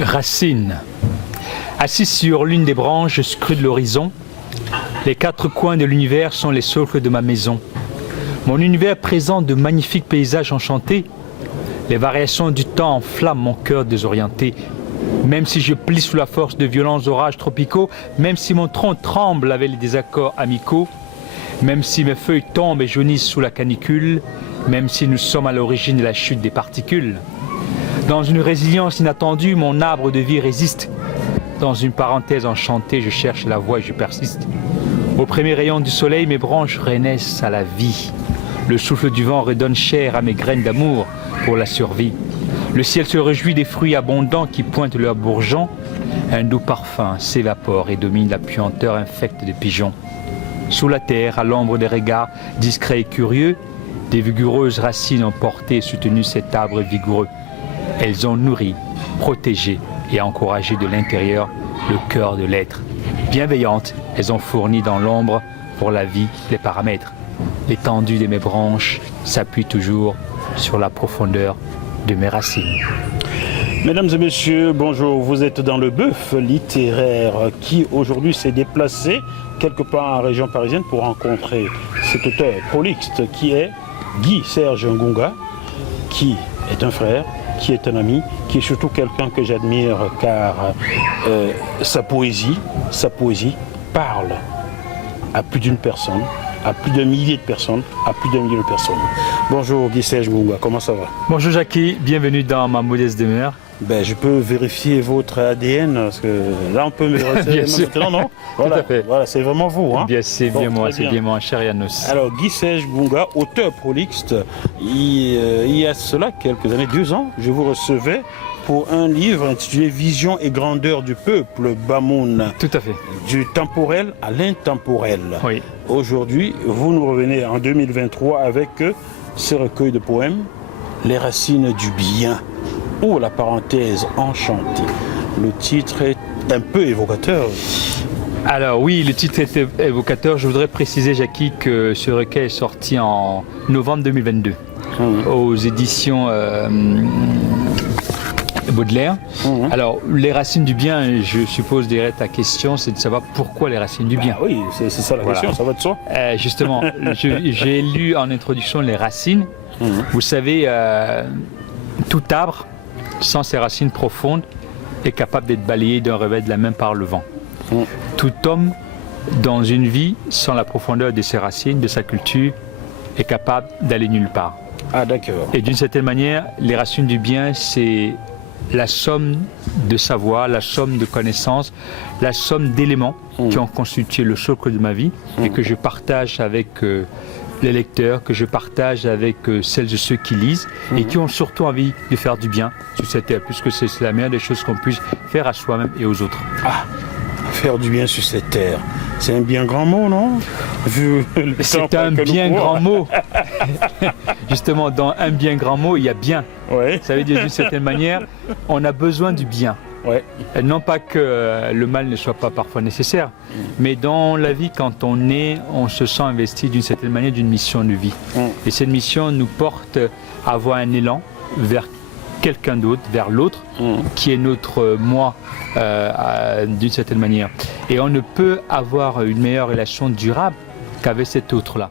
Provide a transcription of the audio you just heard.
Racine. Assis sur l'une des branches, je scrute l'horizon. Les quatre coins de l'univers sont les socles de ma maison. Mon univers présente de magnifiques paysages enchantés. Les variations du temps enflamment mon cœur désorienté. Même si je plie sous la force de violents orages tropicaux, même si mon tronc tremble avec les désaccords amicaux, même si mes feuilles tombent et jaunissent sous la canicule, même si nous sommes à l'origine de la chute des particules. Dans une résilience inattendue, mon arbre de vie résiste. Dans une parenthèse enchantée, je cherche la voie et je persiste. Au premier rayon du soleil, mes branches renaissent à la vie. Le souffle du vent redonne chair à mes graines d'amour pour la survie. Le ciel se réjouit des fruits abondants qui pointent leurs bourgeons. Un doux parfum s'évapore et domine la puanteur infecte des pigeons. Sous la terre, à l'ombre des regards discrets et curieux, des vigoureuses racines ont porté et soutenu cet arbre vigoureux. Elles ont nourri, protégé et encouragé de l'intérieur le cœur de l'être. Bienveillantes, elles ont fourni dans l'ombre pour la vie les paramètres. L'étendue de mes branches s'appuie toujours sur la profondeur de mes racines. Mesdames et messieurs, bonjour. Vous êtes dans le bœuf littéraire qui aujourd'hui s'est déplacé quelque part en région parisienne pour rencontrer cet auteur prolixe qui est Guy Serge Ngunga, qui est un frère, qui est un ami, qui est surtout quelqu'un que j'admire car sa poésie parle à plus d'une personne, à plus d'un millier de personnes, à plus d'un million de personnes. Bonjour Guy Serge Ngunga, comment ça va? Bonjour Jackie, bienvenue dans ma modeste demeure. Je peux vérifier votre ADN, parce que là on peut me Bien sûr. maintenant, non? Voilà, Tout à fait. Voilà, c'est vraiment vous. Hein? Bien, c'est bien moi, très c'est bien moi, cher Yanos. Alors Guy Serge Ngunga, auteur prolixe, il y a cela quelques années, 2 ans, je vous recevais pour un livre intitulé Vision et grandeur du peuple, Bamoun. Tout à fait. Du temporel à l'intemporel. Oui. Aujourd'hui, vous nous revenez en 2023 avec ce recueil de poèmes, Les racines du bien, ou la parenthèse enchantée. Le titre est un peu évocateur. Alors oui, le titre est évocateur. Je voudrais préciser, Jackie, que ce recueil est sorti en novembre 2022 aux éditions Baudelaire. Alors, les racines du bien, je suppose, derrière ta question, c'est de savoir pourquoi les racines du bien. Oui, c'est ça la question, ça va de soi. Justement, j'ai lu en introduction les racines. Vous savez, tout arbre, sans ses racines profondes, est capable d'être balayé d'un revers de la main par le vent. Tout homme, dans une vie, sans la profondeur de ses racines, de sa culture, est capable d'aller nulle part. Ah d'accord. Et d'une certaine manière, les racines du bien, c'est la somme de savoir, la somme de connaissances, la somme d'éléments qui ont constitué le socle de ma vie et que je partage avec les lecteurs, que je partage avec celles et ceux qui lisent et qui ont surtout envie de faire du bien sur cette terre, puisque c'est la meilleure des choses qu'on puisse faire à soi-même et aux autres. Ah, faire du bien sur cette terre, c'est un bien grand mot, non? C'est un bien grand mot. Justement, dans un bien grand mot, il y a bien. Ouais. Ça veut dire d'une certaine manière, on a besoin du bien. Ouais. Non pas que le mal ne soit pas parfois nécessaire, mais dans la vie, quand on est, on se sent investi d'une certaine manière d'une mission de vie. Et cette mission nous porte à avoir un élan vers quelqu'un d'autre, vers l'autre, qui est notre moi d'une certaine manière. Et on ne peut avoir une meilleure relation durable qu'avec cet autre-là.